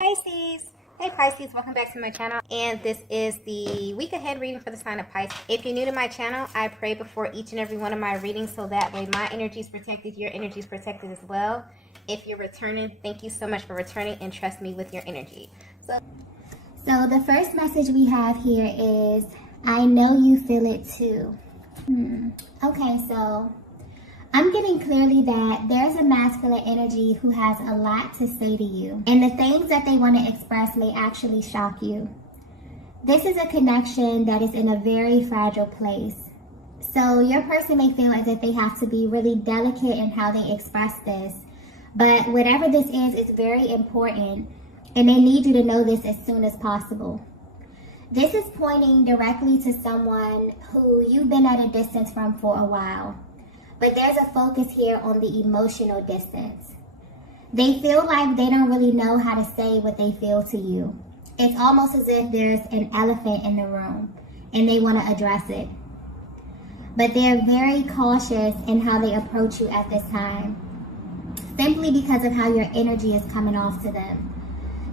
Pisces. Hey Pisces, welcome back to my channel, and this is the week ahead reading for the sign of Pisces. If you're new to my channel, I pray before each and every one of my readings so that way my energy is protected, your energy is protected as well. If you're returning, thank you so much for returning and trust me with your energy. So the first message we have here is, I know you feel it too. Okay, so I'm getting clearly that there's a masculine energy who has a lot to say to you. And the things that they want to express may actually shock you. This is a connection that is in a very fragile place. So your person may feel as if they have to be really delicate in how they express this. But whatever this is very important. And they need you to know this as soon as possible. This is pointing directly to someone who you've been at a distance from for a while. But there's a focus here on the emotional distance. They feel like they don't really know how to say what they feel to you. It's almost as if there's an elephant in the room and they want to address it. But they're very cautious in how they approach you at this time, simply because of how your energy is coming off to them.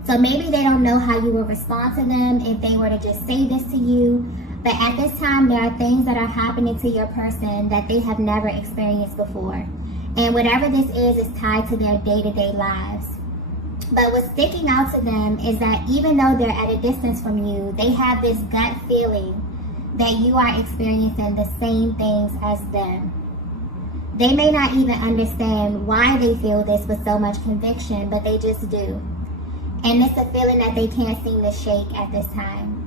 So maybe they don't know how you will respond to them if they were to just say this to you. But at this time, there are things that are happening to your person that they have never experienced before. And whatever this is tied to their day-to-day lives. But what's sticking out to them is that even though they're at a distance from you, they have this gut feeling that you are experiencing the same things as them. They may not even understand why they feel this with so much conviction, but they just do. And it's a feeling that they can't seem to shake at this time.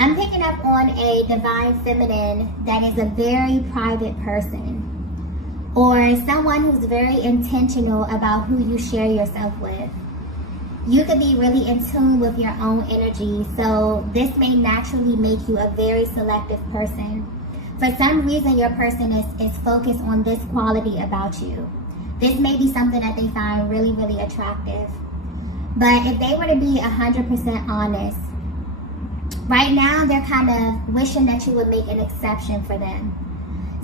I'm picking up on a divine feminine that is a very private person, or someone who's very intentional about who you share yourself with. You could be really in tune with your own energy, so this may naturally make you a very selective person. For some reason, your person is focused on this quality about you. This may be something that they find really, really attractive. But if they were to be 100% honest, right now, they're kind of wishing that you would make an exception for them.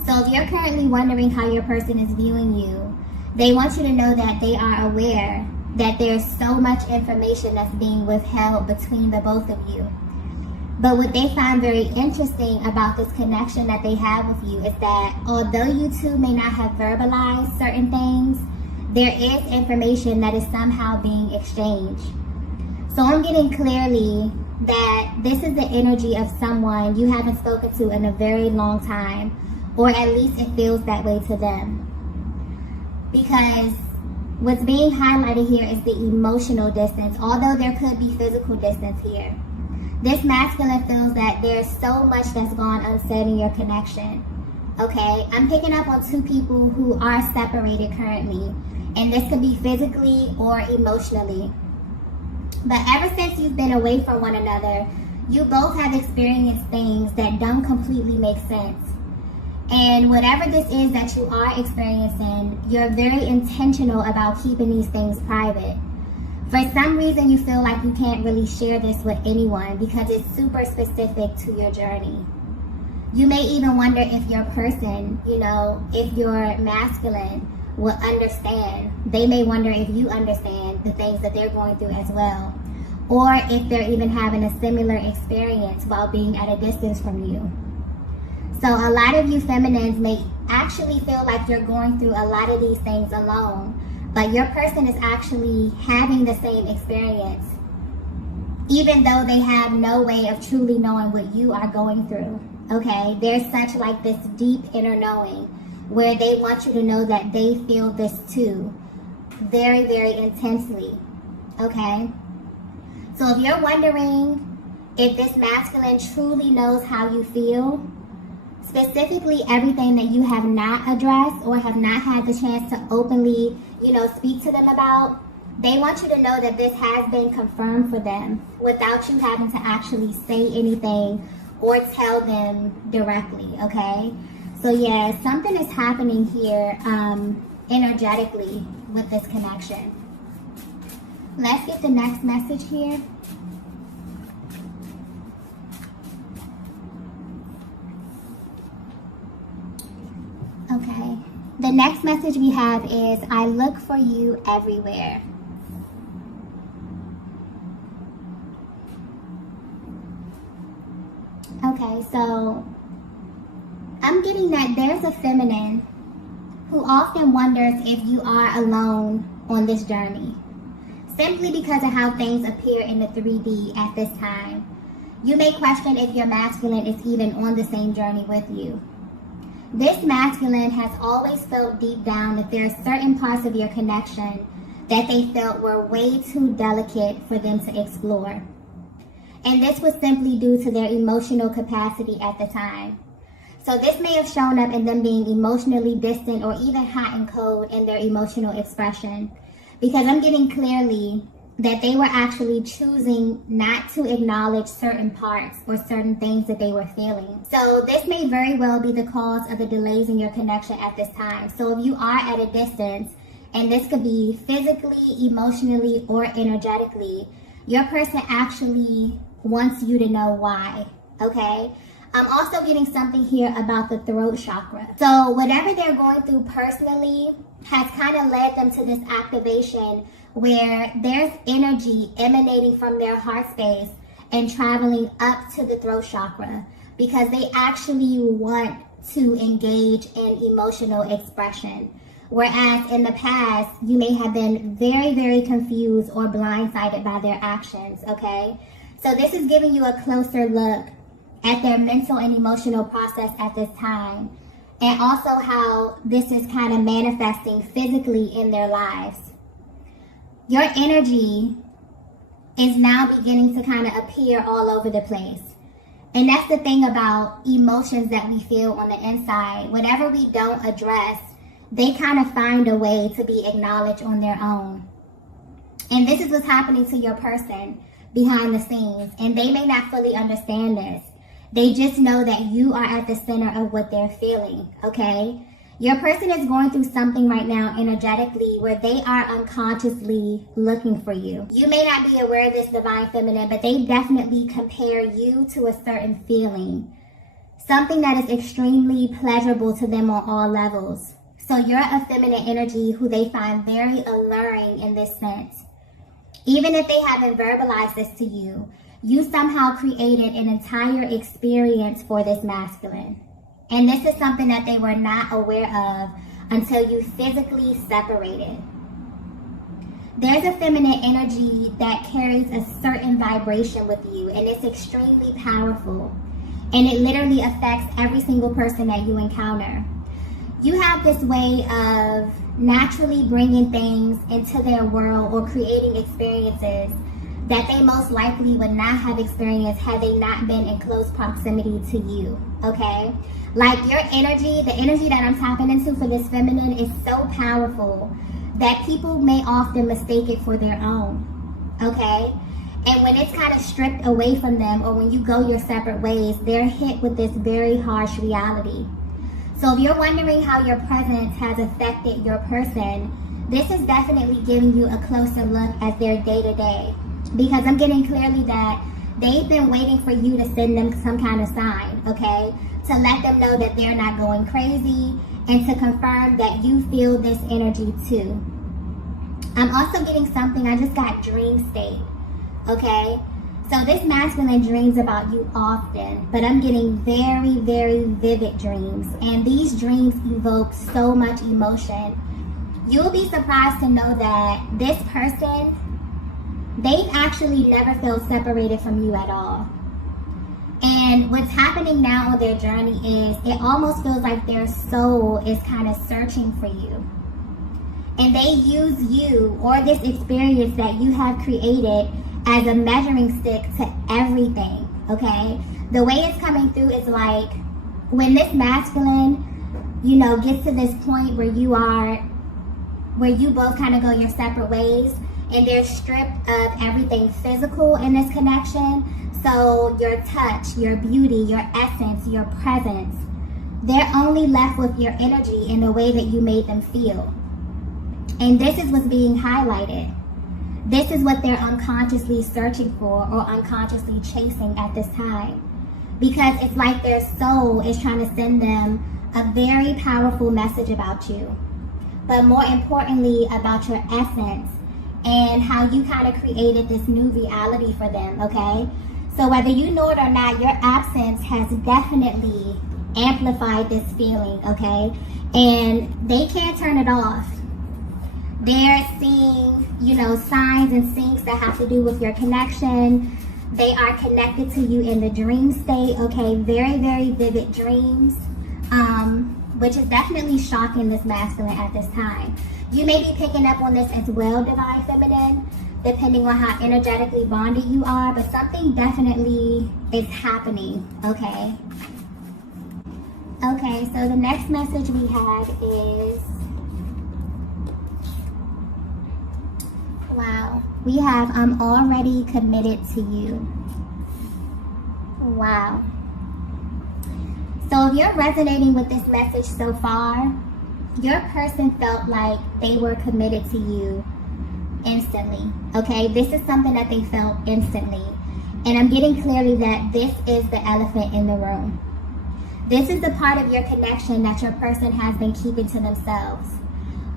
So if you're currently wondering how your person is viewing you, they want you to know that they are aware that there's so much information that's being withheld between the both of you. But what they find very interesting about this connection that they have with you is that although you two may not have verbalized certain things, there is information that is somehow being exchanged. So I'm getting clearly that this is the energy of someone you haven't spoken to in a very long time, or at least it feels that way to them. Because what's being highlighted here is the emotional distance, although there could be physical distance here. This masculine feels that there's so much that's gone unsaid in your connection. Okay, I'm picking up on two people who are separated currently, and this could be physically or emotionally. But ever since you've been away from one another, you both have experienced things that don't completely make sense. And whatever this is that you are experiencing, you're very intentional about keeping these things private. For some reason, you feel like you can't really share this with anyone because it's super specific to your journey. You may even wonder if your person, if you're masculine, will understand. They may wonder if you understand the things that they're going through as well, or if they're even having a similar experience while being at a distance from you. So a lot of you feminines may actually feel like you're going through a lot of these things alone, but your person is actually having the same experience, even though they have no way of truly knowing what you are going through. Okay, there's such like this deep inner knowing where they want you to know that they feel this too, very, very intensely, okay? So if you're wondering if this masculine truly knows how you feel, specifically everything that you have not addressed or have not had the chance to openly, speak to them about, they want you to know that this has been confirmed for them without you having to actually say anything or tell them directly, okay? So yeah, something is happening here energetically with this connection. Let's get the next message here. Okay, the next message we have is, I look for you everywhere. Okay, so I'm getting that there's a feminine who often wonders if you are alone on this journey, simply because of how things appear in the 3D at this time. You may question if your masculine is even on the same journey with you. This masculine has always felt deep down that there are certain parts of your connection that they felt were way too delicate for them to explore. And this was simply due to their emotional capacity at the time. So this may have shown up in them being emotionally distant or even hot and cold in their emotional expression. Because I'm getting clearly that they were actually choosing not to acknowledge certain parts or certain things that they were feeling. So this may very well be the cause of the delays in your connection at this time. So if you are at a distance, and this could be physically, emotionally, or energetically, your person actually wants you to know why, okay? I'm also getting something here about the throat chakra. So whatever they're going through personally has kind of led them to this activation where there's energy emanating from their heart space and traveling up to the throat chakra because they actually want to engage in emotional expression. Whereas in the past, you may have been very, very confused or blindsided by their actions, okay? So this is giving you a closer look at their mental and emotional process at this time, and also how this is kind of manifesting physically in their lives. Your energy is now beginning to kind of appear all over the place. And that's the thing about emotions that we feel on the inside. Whatever we don't address, they kind of find a way to be acknowledged on their own. And this is what's happening to your person behind the scenes. And they may not fully understand this. They just know that you are at the center of what they're feeling, okay? Your person is going through something right now energetically where they are unconsciously looking for you. You may not be aware of this, divine feminine, but they definitely compare you to a certain feeling. Something that is extremely pleasurable to them on all levels. So you're a feminine energy who they find very alluring in this sense. Even if they haven't verbalized this to you, you somehow created an entire experience for this masculine. And this is something that they were not aware of until you physically separated. There's a feminine energy that carries a certain vibration with you, and it's extremely powerful. And it literally affects every single person that you encounter. You have this way of naturally bringing things into their world or creating experiences that they most likely would not have experienced had they not been in close proximity to you, okay? Like your energy, the energy that I'm tapping into for this feminine is so powerful that people may often mistake it for their own, okay? And when it's kind of stripped away from them or when you go your separate ways, they're hit with this very harsh reality. So if you're wondering how your presence has affected your person, this is definitely giving you a closer look at their day-to-day. Because I'm getting clearly that they've been waiting for you to send them some kind of sign, okay? To let them know that they're not going crazy and to confirm that you feel this energy too. I'm also getting something, I just got dream state, okay? So this masculine dreams about you often, but I'm getting very, very vivid dreams. And these dreams evoke so much emotion. You'll be surprised to know that this person, they've actually never felt separated from you at all. And what's happening now on their journey is it almost feels like their soul is kind of searching for you. And they use you or this experience that you have created as a measuring stick to everything, okay? The way it's coming through is like when this masculine, you know, gets to this point where you both kind of go your separate ways, and they're stripped of everything physical in this connection. So your touch, your beauty, your essence, your presence, they're only left with your energy in the way that you made them feel. And this is what's being highlighted. This is what they're unconsciously searching for or unconsciously chasing at this time. Because it's like their soul is trying to send them a very powerful message about you. But more importantly, about your essence and how you kind of created this new reality for them, okay? So whether you know it or not, your absence has definitely amplified this feeling, okay? And they can't turn it off. They're seeing, signs and syncs that have to do with your connection. They are connected to you in the dream state, okay? Very, very vivid dreams, which is definitely shocking this masculine at this time. You may be picking up on this as well, Divine Feminine, depending on how energetically bonded you are, but something definitely is happening, okay? Okay, so the next message we have is, wow, we have, I'm already committed to you. Wow. So if you're resonating with this message so far, your person felt like they were committed to you instantly, okay? This is something that they felt instantly. And I'm getting clearly that this is the elephant in the room. This is the part of your connection that your person has been keeping to themselves.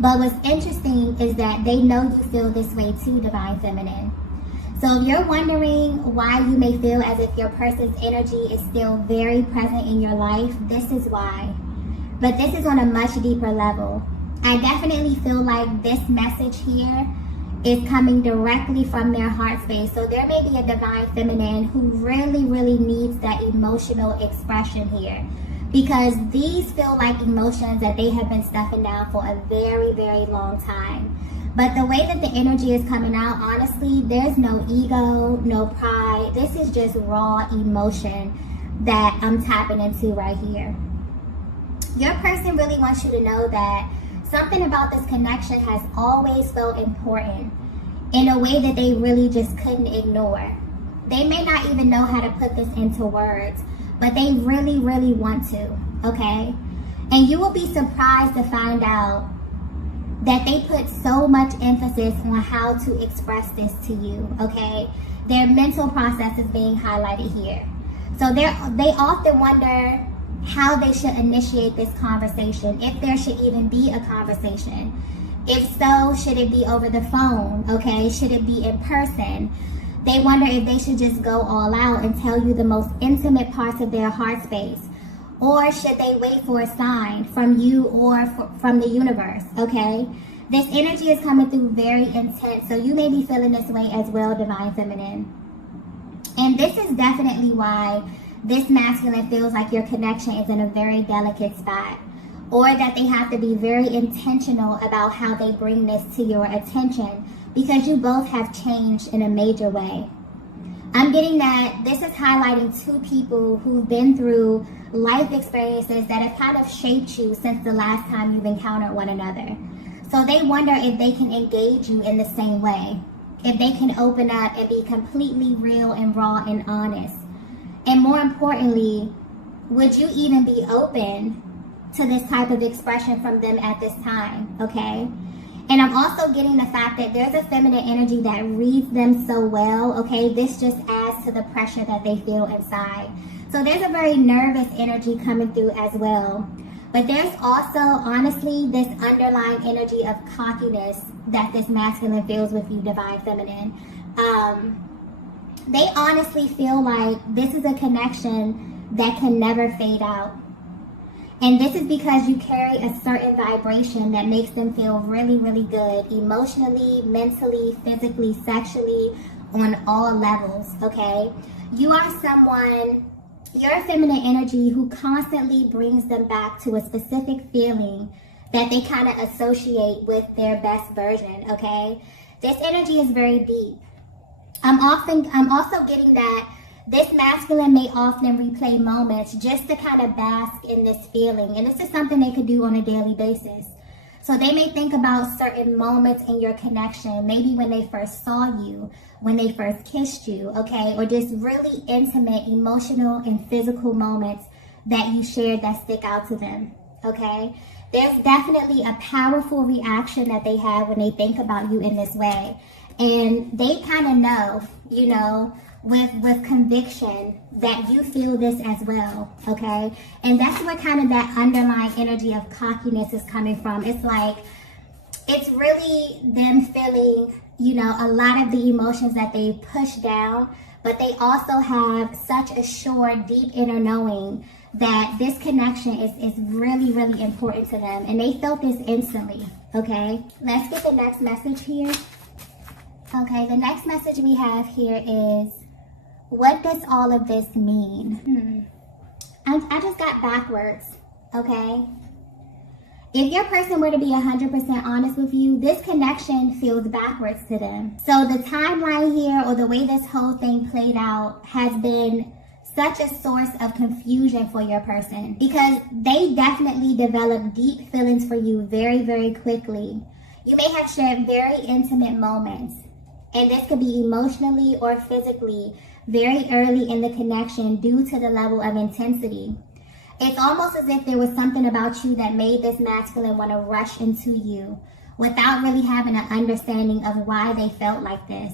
But what's interesting is that they know you feel this way too, Divine Feminine. So if you're wondering why you may feel as if your person's energy is still very present in your life, this is why. But this is on a much deeper level. I definitely feel like this message here is coming directly from their heart space. So there may be a Divine Feminine who really, really needs that emotional expression here, because these feel like emotions that they have been stuffing down for a very, very long time. But the way that the energy is coming out, honestly, there's no ego, no pride. This is just raw emotion that I'm tapping into right here. Your person really wants you to know that something about this connection has always felt important in a way that they really just couldn't ignore. They may not even know how to put this into words, but they really, really want to, okay? And you will be surprised to find out that they put so much emphasis on how to express this to you, okay? Their mental process is being highlighted here. So they often wonder how they should initiate this conversation, if there should even be a conversation. If so, should it be over the phone, okay? Should it be in person? They wonder if they should just go all out and tell you the most intimate parts of their heart space. Or should they wait for a sign from you or from the universe, okay? This energy is coming through very intense, so you may be feeling this way as well, Divine Feminine. And this is definitely why this masculine feels like your connection is in a very delicate spot, or that they have to be very intentional about how they bring this to your attention, because you both have changed in a major way. I'm getting that this is highlighting two people who've been through life experiences that have kind of shaped you since the last time you've encountered one another. So they wonder if they can engage you in the same way, if they can open up and be completely real and raw and honest. And more importantly, would you even be open to this type of expression from them at this time, okay? And I'm also getting the fact that there's a feminine energy that reads them so well, okay? This just adds to the pressure that they feel inside. So there's a very nervous energy coming through as well. But there's also, honestly, this underlying energy of cockiness that this masculine feels with you, Divine Feminine. They honestly feel like this is a connection that can never fade out. And this is because you carry a certain vibration that makes them feel really, really good emotionally, mentally, physically, sexually, on all levels, okay? You are someone, you're a feminine energy who constantly brings them back to a specific feeling that they kind of associate with their best version, okay? This energy is very deep. I'm also getting that this masculine may often replay moments just to kind of bask in this feeling. And this is something they could do on a daily basis. So they may think about certain moments in your connection, maybe when they first saw you, when they first kissed you, okay? Or just really intimate, emotional, and physical moments that you shared that stick out to them, okay? There's definitely a powerful reaction that they have when they think about you in this way. And they kind of know, you know, with conviction that you feel this as well, okay? And that's where kind of that underlying energy of cockiness is coming from. It's like, it's really them feeling you know, a lot of the emotions that they push down, but they also have such a sure, deep inner knowing that this connection is really, really important to them. And they felt this instantly, okay? Let's get the next message here. Okay, the next message we have here is, what does all of this mean? I just got backwards, okay? If your person were to be 100% honest with you, this connection feels backwards to them. So the timeline here, or the way this whole thing played out, has been such a source of confusion for your person, because they definitely developed deep feelings for you very, very quickly. You may have shared very intimate moments, and this could be emotionally or physically very early in the connection due to the level of intensity. It's almost as if there was something about you that made this masculine want to rush into you without really having an understanding of why they felt like this.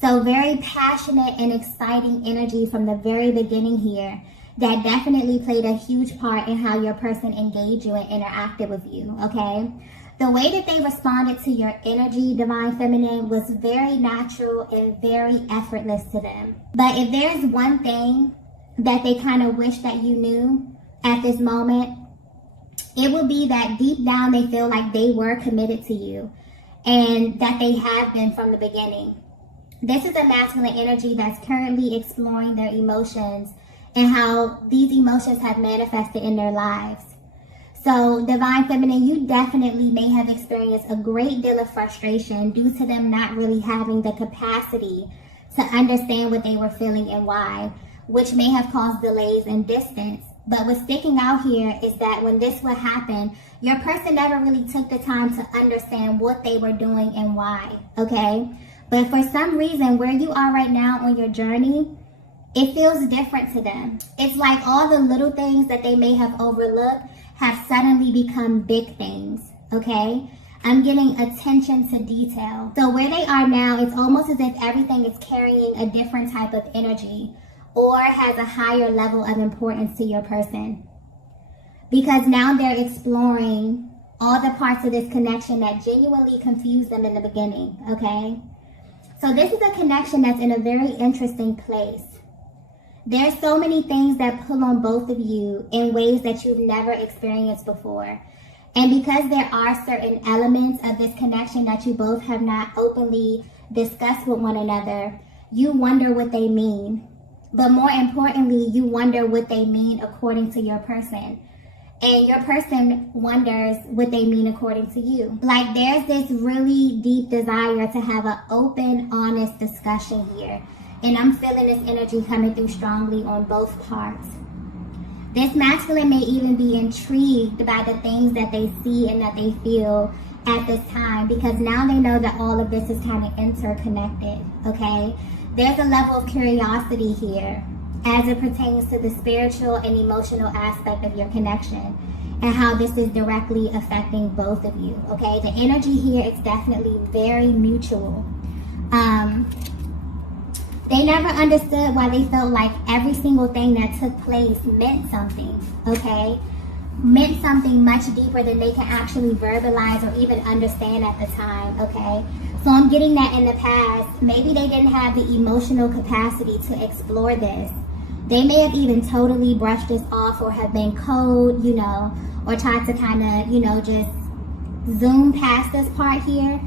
So very passionate and exciting energy from the very beginning here that definitely played a huge part in how your person engaged you and interacted with you, okay? The way that they responded to your energy, Divine Feminine, was very natural and very effortless to them. But if there's one thing that they kind of wish that you knew at this moment, it would be that deep down they feel like they were committed to you, and that they have been from the beginning. This is a masculine energy that's currently exploring their emotions and how these emotions have manifested in their lives. So, Divine Feminine, you definitely may have experienced a great deal of frustration due to them not really having the capacity to understand what they were feeling and why, which may have caused delays and distance. But what's sticking out here is that when this would happen, your person never really took the time to understand what they were doing and why, okay? But for some reason, where you are right now on your journey, it feels different to them. It's like all the little things that they may have overlooked have suddenly become big things, okay? I'm getting attention to detail. So where they are now, it's almost as if everything is carrying a different type of energy or has a higher level of importance to your person. Because now they're exploring all the parts of this connection that genuinely confused them in the beginning, okay? So this is a connection that's in a very interesting place. There's so many things that pull on both of you in ways that you've never experienced before. And because there are certain elements of this connection that you both have not openly discussed with one another, you wonder what they mean. But more importantly, you wonder what they mean according to your person. And your person wonders what they mean according to you. Like, there's this really deep desire to have an open, honest discussion here. And I'm feeling this energy coming through strongly on both parts. This masculine may even be intrigued by the things that they see and that they feel at this time, because now they know that all of this is kind of interconnected, okay? There's a level of curiosity here as it pertains to the spiritual and emotional aspect of your connection and how this is directly affecting both of you, okay? The energy here is definitely very mutual. They never understood why they felt like every single thing that took place meant something, okay? Meant something much deeper than they can actually verbalize or even understand at the time, okay? So I'm getting that in the past, maybe they didn't have the emotional capacity to explore this. They may have even totally brushed this off or have been cold, you know, or tried to kind of, you know, just zoom past this part here.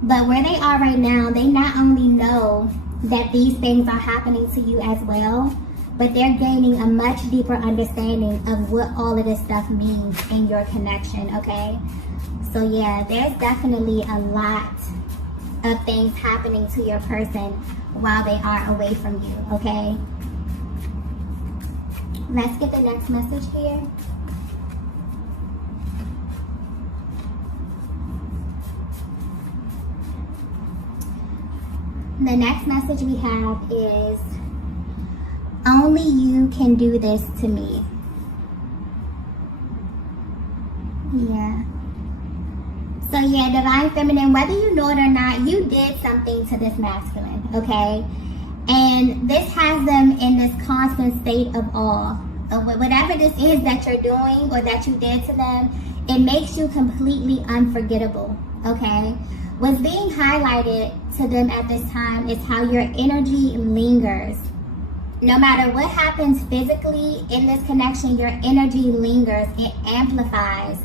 But where they are right now, they not only know that these things are happening to you as well, but they're gaining a much deeper understanding of what all of this stuff means in your connection, okay? So yeah, there's definitely a lot of things happening to your person while they are away from you, okay? Let's get the next message here. The next message we have is, only you can do this to me. Yeah. So yeah, Divine Feminine, whether you know it or not, you did something to this masculine, okay? And this has them in this constant state of awe. Whatever this is that you're doing or that you did to them, it makes you completely unforgettable, okay? What's being highlighted to them at this time is how your energy lingers. No matter what happens physically in this connection, your energy lingers. It amplifies.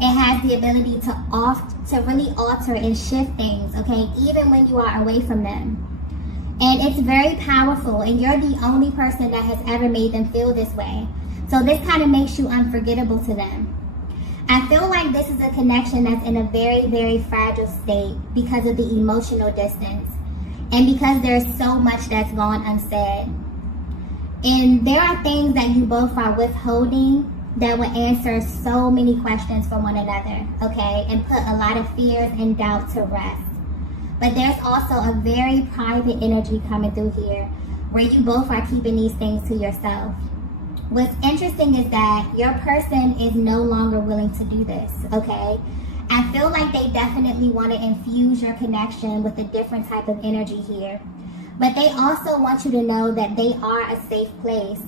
It has the ability to really alter and shift things, okay, even when you are away from them. And it's very powerful, and you're the only person that has ever made them feel this way. So this kind of makes you unforgettable to them. I feel like this is a connection that's in a very, very fragile state because of the emotional distance and because there's so much that's gone unsaid. And there are things that you both are withholding that will answer so many questions for one another, okay, and put a lot of fears and doubt to rest. But there's also a very private energy coming through here where you both are keeping these things to yourself. What's interesting is that your person is no longer willing to do this, okay? I feel like they definitely want to infuse your connection with a different type of energy here. But they also want you to know that they are a safe place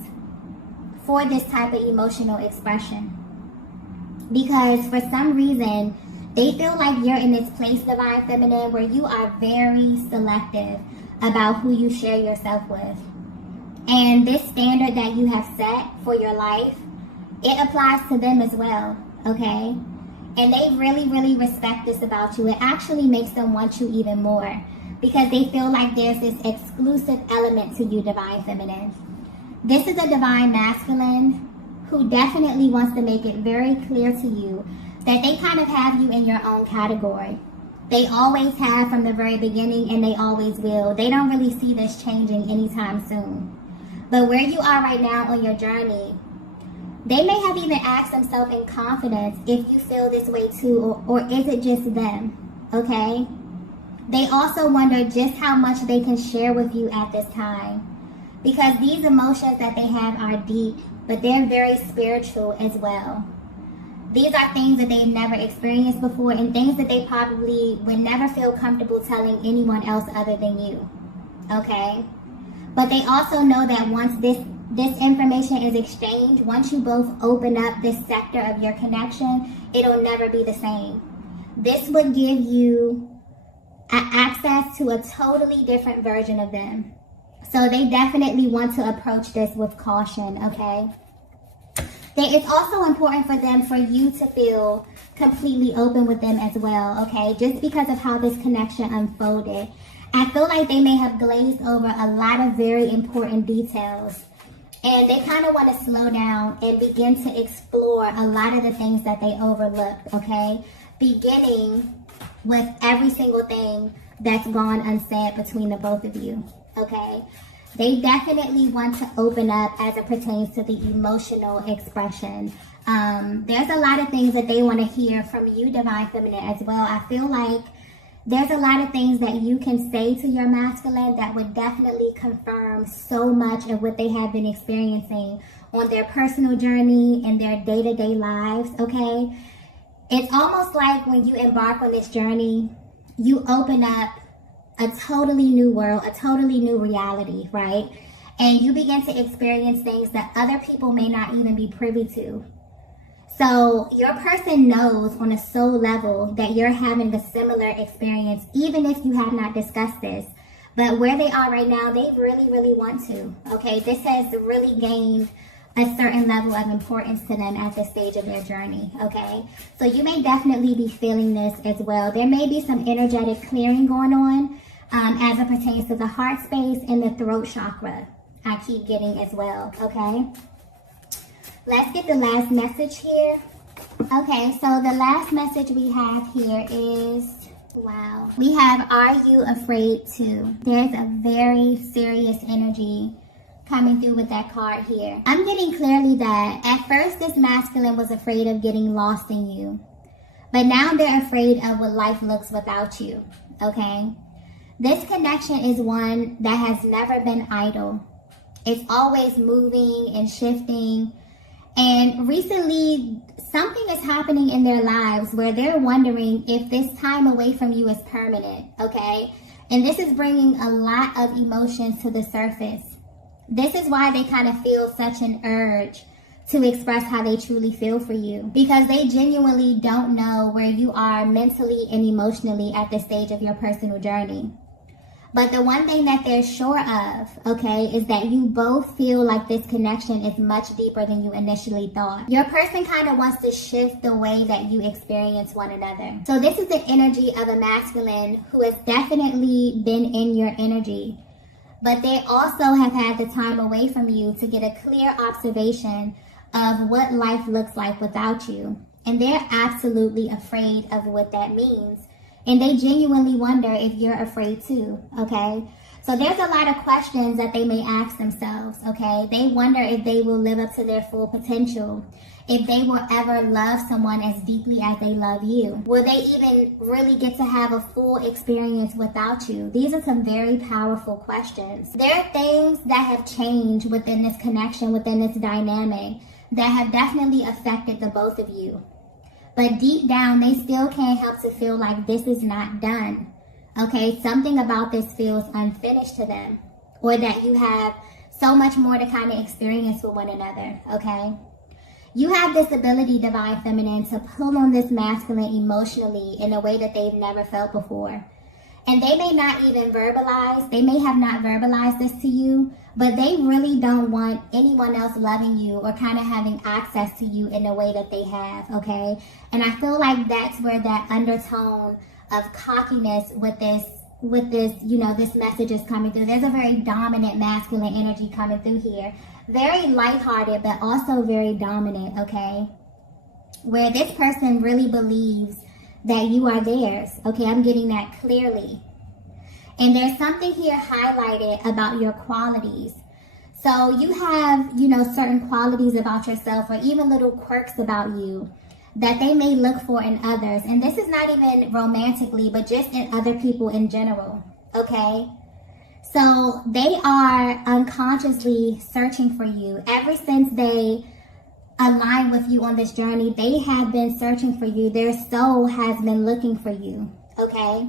for this type of emotional expression. Because for some reason, they feel like you're in this place, Divine Feminine, where you are very selective about who you share yourself with. And this standard that you have set for your life, it applies to them as well, okay? And they really, really respect this about you. It actually makes them want you even more because they feel like there's this exclusive element to you, Divine Feminine. This is a Divine Masculine who definitely wants to make it very clear to you that they kind of have you in your own category. They always have from the very beginning, and they always will. They don't really see this changing anytime soon. But where you are right now on your journey, they may have even asked themselves in confidence if you feel this way too, or is it just them, okay? They also wonder just how much they can share with you at this time. Because these emotions that they have are deep, but they're very spiritual as well. These are things that they've never experienced before and things that they probably would never feel comfortable telling anyone else other than you, okay? But they also know that once this information is exchanged, once you both open up this sector of your connection, it'll never be the same. This would give you access to a totally different version of them. So they definitely want to approach this with caution, okay? It's also important for them for you to feel completely open with them as well, okay? Just because of how this connection unfolded. I feel like they may have glazed over a lot of very important details. And they kind of want to slow down and begin to explore a lot of the things that they overlooked, okay? Beginning with every single thing that's gone unsaid between the both of you, okay? They definitely want to open up as it pertains to the emotional expression. There's a lot of things that they want to hear from you, Divine Feminine, as well. I feel like there's a lot of things that you can say to your masculine that would definitely confirm so much of what they have been experiencing on their personal journey and their day-to-day lives, okay? It's almost like when you embark on this journey, you open up a totally new world, a totally new reality, right? And you begin to experience things that other people may not even be privy to. So your person knows on a soul level that you're having a similar experience, even if you have not discussed this. But where they are right now, they really, really want to, okay? This has really gained a certain level of importance to them at this stage of their journey, okay? So you may definitely be feeling this as well. There may be some energetic clearing going on as it pertains to the heart space and the throat chakra. I keep getting as well, okay? Let's get the last message here. Okay, so the last message we have here is, wow. We have, are you afraid to? There's a very serious energy coming through with that card here. I'm getting clearly that at first this masculine was afraid of getting lost in you. But now they're afraid of what life looks without you, okay? This connection is one that has never been idle. It's always moving and shifting. And recently, something is happening in their lives where they're wondering if this time away from you is permanent, okay? And this is bringing a lot of emotions to the surface. This is why they kind of feel such an urge to express how they truly feel for you, because they genuinely don't know where you are mentally and emotionally at this stage of your personal journey. But the one thing that they're sure of, okay, is that you both feel like this connection is much deeper than you initially thought. Your person kind of wants to shift the way that you experience one another. So this is the energy of a masculine who has definitely been in your energy, but they also have had the time away from you to get a clear observation of what life looks like without you. And they're absolutely afraid of what that means. And they genuinely wonder if you're afraid too, okay? So there's a lot of questions that they may ask themselves, okay? They wonder if they will live up to their full potential, if they will ever love someone as deeply as they love you. Will they even really get to have a full experience without you? These are some very powerful questions. There are things that have changed within this connection, within this dynamic, that have definitely affected the both of you. But deep down, they still can't help to feel like this is not done. Okay, something about this feels unfinished to them, or that you have so much more to kind of experience with one another, okay? You have this ability, Divine Feminine, to pull on this masculine emotionally in a way that they've never felt before. And they may not even verbalize, they may have not verbalized this to you, but they really don't want anyone else loving you or kind of having access to you in the way that they have, okay? And I feel like that's where that undertone of cockiness with this, you know, this message is coming through. There's a very dominant masculine energy coming through here. Very lighthearted, but also very dominant, okay? Where this person really believes that you are theirs, okay? I'm getting that clearly. And there's something here highlighted about your qualities. So you have, you know, certain qualities about yourself, or even little quirks about you that they may look for in others. And this is not even romantically, but just in other people in general, okay? So they are unconsciously searching for you. Ever since they align with you on this journey, they have been searching for you. Their soul has been looking for you, okay?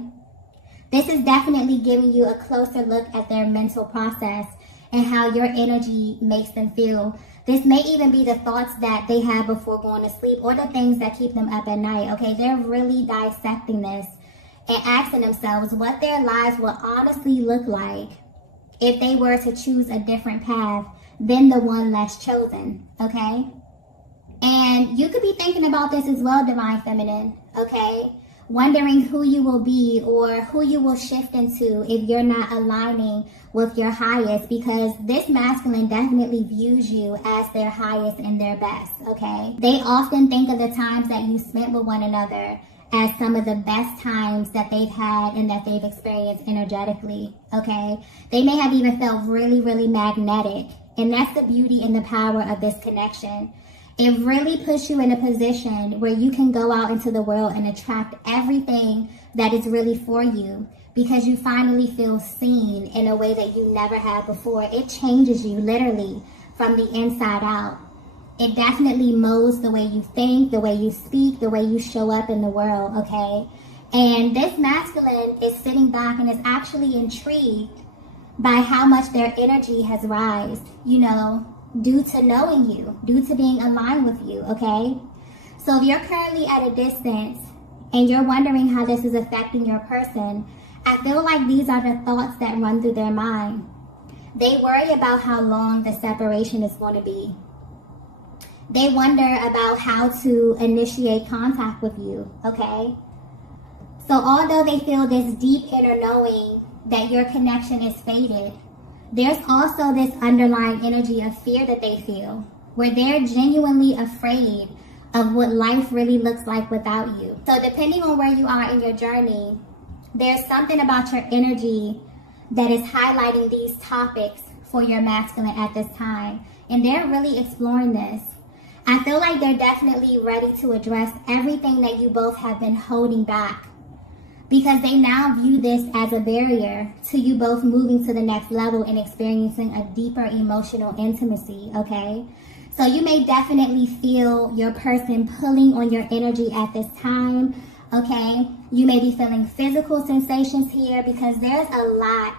This is definitely giving you a closer look at their mental process and how your energy makes them feel. This may even be the thoughts that they have before going to sleep, or the things that keep them up at night, okay? They're really dissecting this and asking themselves what their lives will honestly look like if they were to choose a different path than the one that's chosen, okay? And you could be thinking about this as well, Divine Feminine, okay? Wondering who you will be or who you will shift into if you're not aligning with your highest, because this masculine definitely views you as their highest and their best, okay? They often think of the times that you spent with one another as some of the best times that they've had and that they've experienced energetically, okay? They may have even felt really, really magnetic, and that's the beauty and the power of this connection. It really puts you in a position where you can go out into the world and attract everything that is really for you, because you finally feel seen in a way that you never had before. It changes you literally from the inside out. It definitely molds the way you think, the way you speak, the way you show up in the world, okay? And this masculine is sitting back and is actually intrigued by how much their energy has risen, you know, due to knowing you, due to being aligned with you, okay? So if you're currently at a distance and you're wondering how this is affecting your person, I feel like these are the thoughts that run through their mind. They worry about how long the separation is going to be. They wonder about how to initiate contact with you, okay? So although they feel this deep inner knowing that your connection is faded, there's also this underlying energy of fear that they feel, where they're genuinely afraid of what life really looks like without you. So depending on where you are in your journey, there's something about your energy that is highlighting these topics for your masculine at this time. And they're really exploring this. I feel like they're definitely ready to address everything that you both have been holding back, because they now view this as a barrier to you both moving to the next level and experiencing a deeper emotional intimacy, okay? So you may definitely feel your person pulling on your energy at this time, okay? You may be feeling physical sensations here, because there's a lot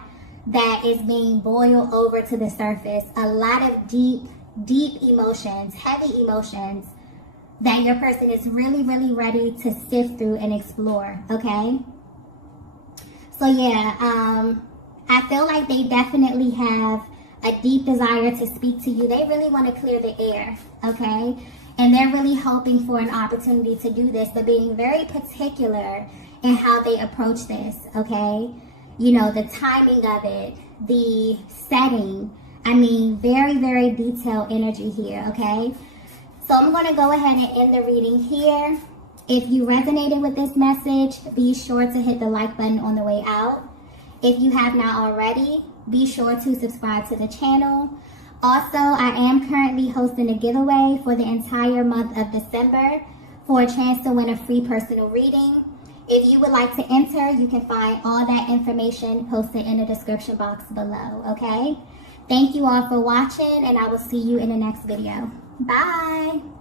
that is being boiled over to the surface. A lot of deep, deep emotions, heavy emotions that your person is really, really ready to sift through and explore, okay? So yeah, I feel like they definitely have a deep desire to speak to you. They really want to clear the air, okay? And they're really hoping for an opportunity to do this, but being very particular in how they approach this, okay? You know, the timing of it, the setting. I mean, very, very detailed energy here, okay? So I'm going to go ahead and end the reading here. If you resonated with this message, be sure to hit the like button on the way out. If you have not already, be sure to subscribe to the channel. Also, I am currently hosting a giveaway for the entire month of December for a chance to win a free personal reading. If you would like to enter, you can find all that information posted in the description box below, okay? Thank you all for watching, and I will see you in the next video. Bye!